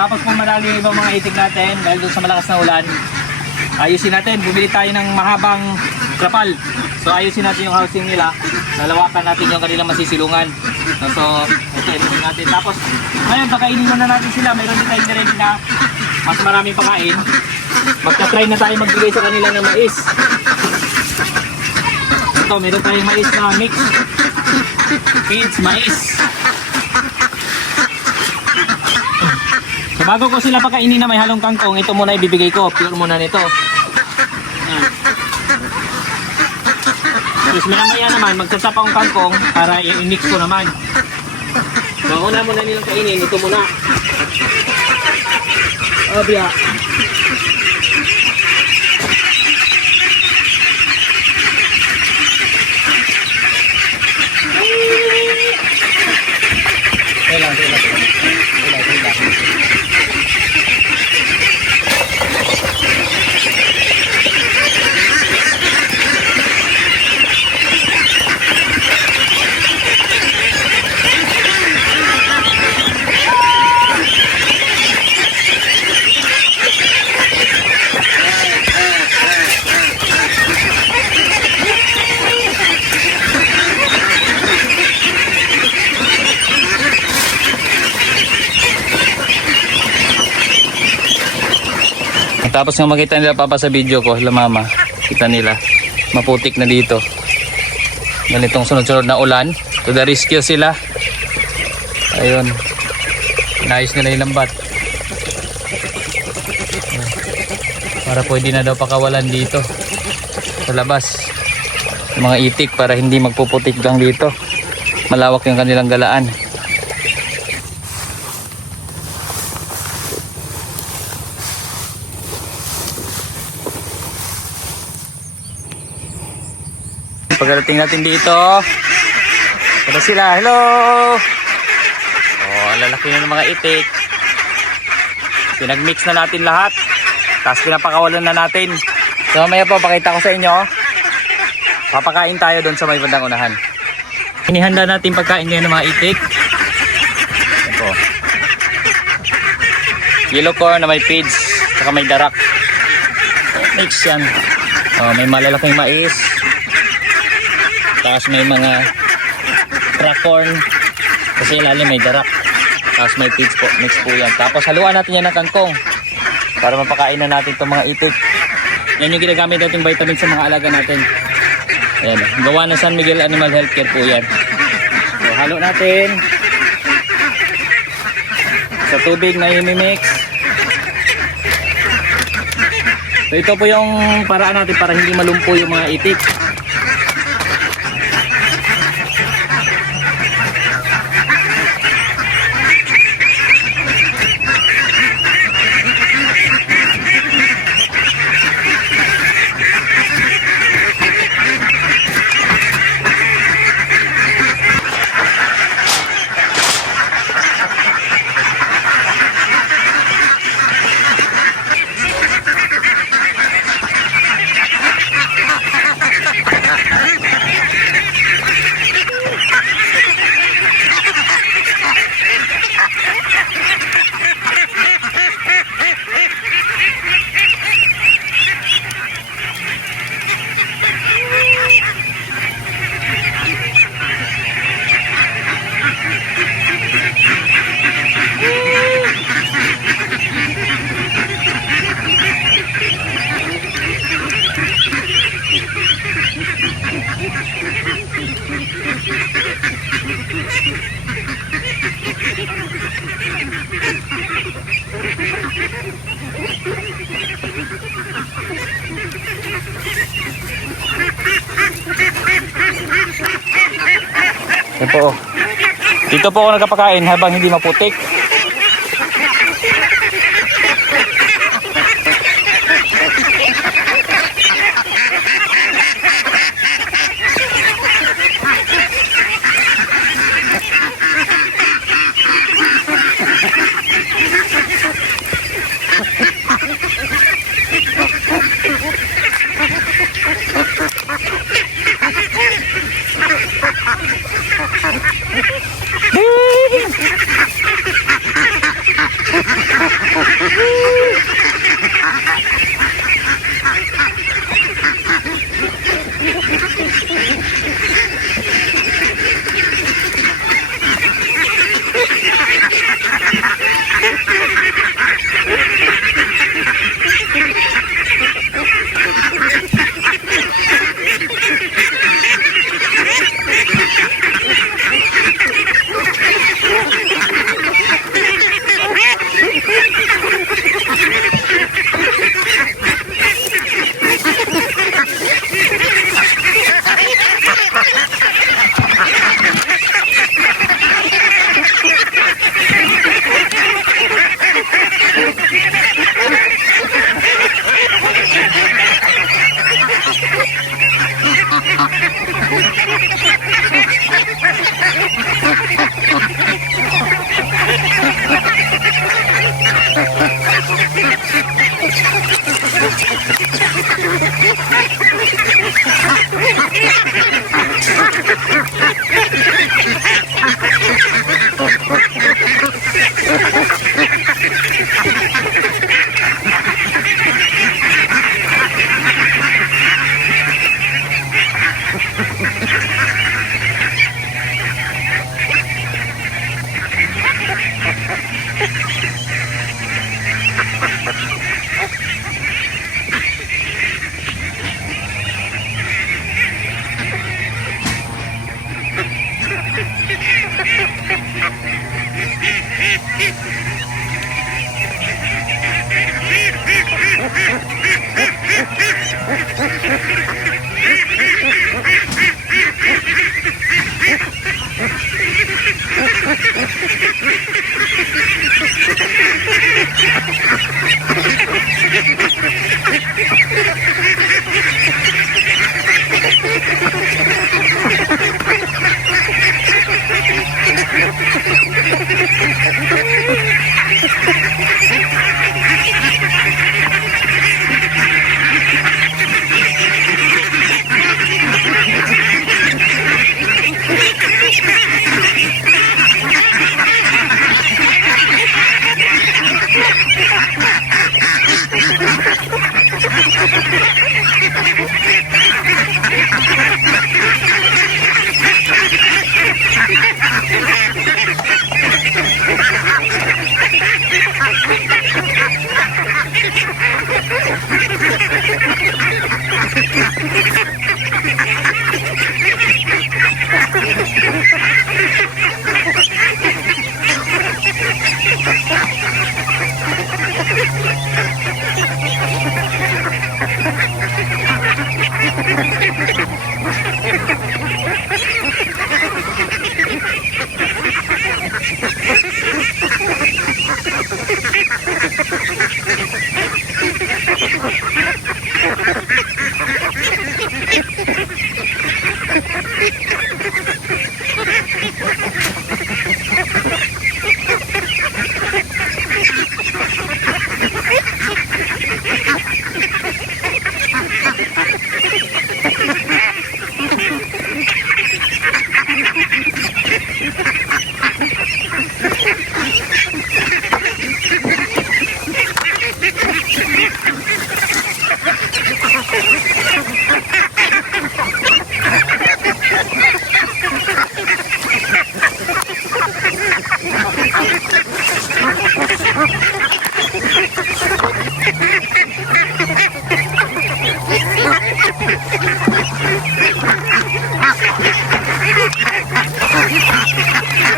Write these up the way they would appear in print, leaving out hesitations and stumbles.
Matapos po marami yung ibang mga itik natin dahil doon sa malakas na ulan, ayusin natin. Bumili tayo ng mahabang trapal. So ayusin natin yung housing nila. Lalawakan natin yung kanilang masisilungan. So ito ayusin natin. Tapos ngayon pakainin muna natin sila. Mayroon din tayong ready na mas maraming pakain. Magka-try na tayo magbigay sa kanila ng mais. Ito meron tayong mais na mix. Feeds mais. So bago ko sila pakainin na may halong kangkong, ito muna ibibigay ko. Pure muna nito. Tapos maya naman, magsasap akong kangkong para i-mix ko naman. So una muna nilang kainin, ito muna. Obya. Ilang. Tapos nung makita nila papa sa video ko, la mama, kita nila maputik na dito. Ganitong sunod-sunod na ulan, to the rescue sila. Ayun, naayos nila yung lambat para pwede na daw pakawalan dito sa labas yung mga itik para hindi magpuputik lang dito. Malawak yung kanilang galaan. Pagdating natin dito, ito sila, hello! Oh, ang lalaki na ng mga itik. Pinagmix na natin lahat, tapos pinapakawalan na natin. So mamaya po, pakita ko sa inyo, papakain tayo doon sa may bandang unahan. Inihanda natin pagkain ngayon ng mga itik. Ito. Yellow corn na may feeds, saka may darak. Mix yan. Oh, may malalaking mais. Tapos may mga crack corn kasi ilalim may darak. Tapos may feeds po, mix po yan. Tapos haluan natin yan ng kangkong para mapakain na natin itong mga itik. Yan yung ginagamit natin vitamin sa mga alaga natin. Ayan, gawa ng San Miguel Animal Healthcare po yan. So halo natin sa tubig na imimix. So ito po yung paraan natin para hindi malumpo yung mga itik. Yan po. Dito po ako nagpapakain habang hindi maputik.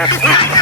Ha ha ha!